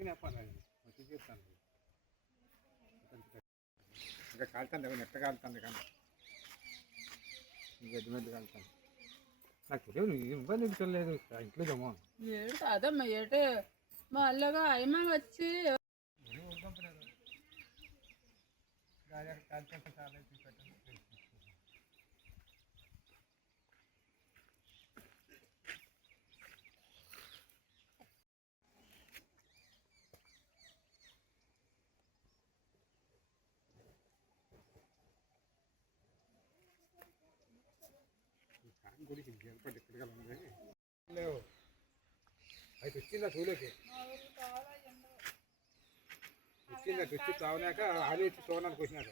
ఇంకా కాలుతుంది నెట్ట కాలుతుంది కానీ గడ్డి మీద కాలుతుంది. నాకు తెలియదు ఇబ్బంది తెలియలేదు ఇంట్లో జమా అదమ్మా ఏటే మళ్ళగా అయ్యమ్మ వచ్చి లేవు అయితే వచ్చిందా చూలేకి వచ్చిందా వచ్చి తాగినాక ఆలు వచ్చి చూడడానికి వచ్చినాక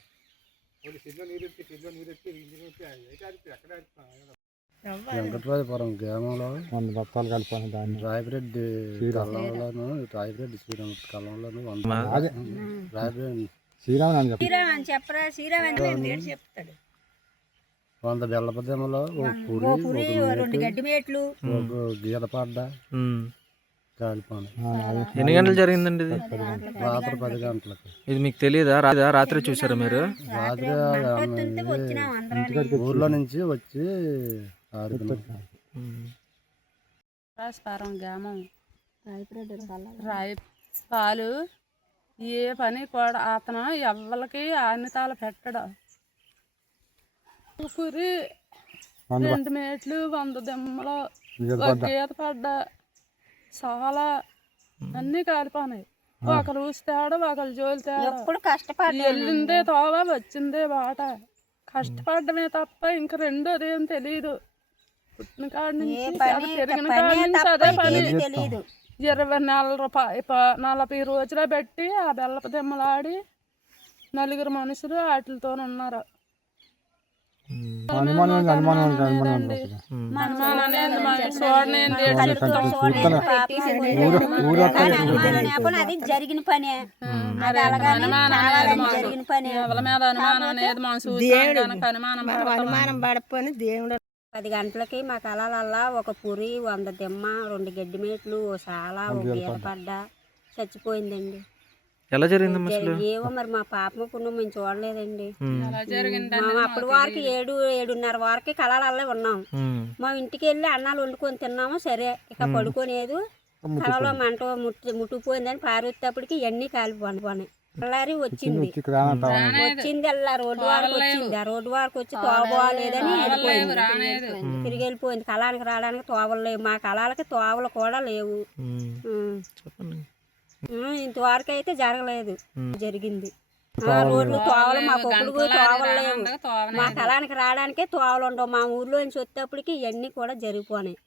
వాళ్ళు సిద్ధం నీరు వచ్చి సిద్ధం నీరు వచ్చి ఇంజిన్ వచ్చి అయితే ఎక్కడ వెంకటరాజపురం గ్రామంలో 100 బత్తాలు కలిపాను దాన్ని రాయపరెడ్డి కళ్ళంలోను రాయపరెడ్డి శ్రీరామ కళ్ళంలోను రాయపరెడ్డి శ్రీరామ్ అని చెప్పరా శ్రీరామ్ చెప్తాడు 100 బెల్లపదెమ్మలో పూరి 2 గడ్డి మేట్లు గీత పడ్డ కాలిపోను. ఎన్ని గంటలు జరిగిందండి ఇది? రాత్రి 10 గంటలకు. ఇది మీకు తెలియదా? రాత్రి చూసారా మీరు? రాత్రి ఊర్లో నుంచి వచ్చి గ్రామం రాయి పాలు ఏ పని కూడా అతను ఎవరికి అన్నితాలు పెట్టడం. పురి 2 మేట్లు 100 దెమ్మలు గీత పడ్డ చాలా అన్ని కాలిపోయినాయి. ఒకరు ఊస్తాడు ఒకరు జోలి తేడా వెళ్ళిందే తోవ వచ్చిందే బాట. కష్టపడమే తప్ప ఇంక రెండోది ఏం తెలీదు. పుట్టిన కాడి నుంచి పెరిగిన కాడి నుంచి అదే పని. 40 రోజులు పెట్టి ఆ బెల్లపు దిమ్మలాడి 4 మనుషులు వాటితో ఉన్నారు. అది జరిగిన పనే జరిగిన పని అనుమానం పడపోని దేవుడు. 10 గంటలకి మా కళలల్లా ఒక పురి 100 దిమ్మ 2 గడ్డి మేట్లు ఓ చాలా ఓ గీత పడ్డ చచ్చిపోయిందండి. ఎలా జరిగింది? ఏమో మరి మా పాప పుణ్యం మేము చూడలేదండి. అప్పటి వరకు 7:30 వరకు కళలల్లే ఉన్నాం. మా ఇంటికి వెళ్ళి అన్నాలు వండుకొని తిన్నాము. సరే ఇక పడుకోలేదు. కళలో మంట ముట్టుకుపోయిందని పారేటప్పటికి ఇవన్నీ కాలిపోయి అల్లారి వచ్చింది అల్లా రోడ్డు వరకు వచ్చింది. ఆ రోడ్డు వరకు వచ్చి తోవలేదని వెళ్ళిపోయింది. తిరిగి వెళ్ళిపోయింది. కళానికి రావడానికి తోవలు లేవు. మా కళాలకి తోవలు కూడా లేవు. ఇంతవరకు అయితే జరగలేదు. జరిగింది రోడ్లు తోవలు మా కొడుకు తోవలు లేవు. మా కళానికి రావడానికే తోవలు ఉండవు. మా ఊర్లో నుంచి వచ్చేటప్పటికి ఇవన్నీ కూడా జరిగిపోయినాయి.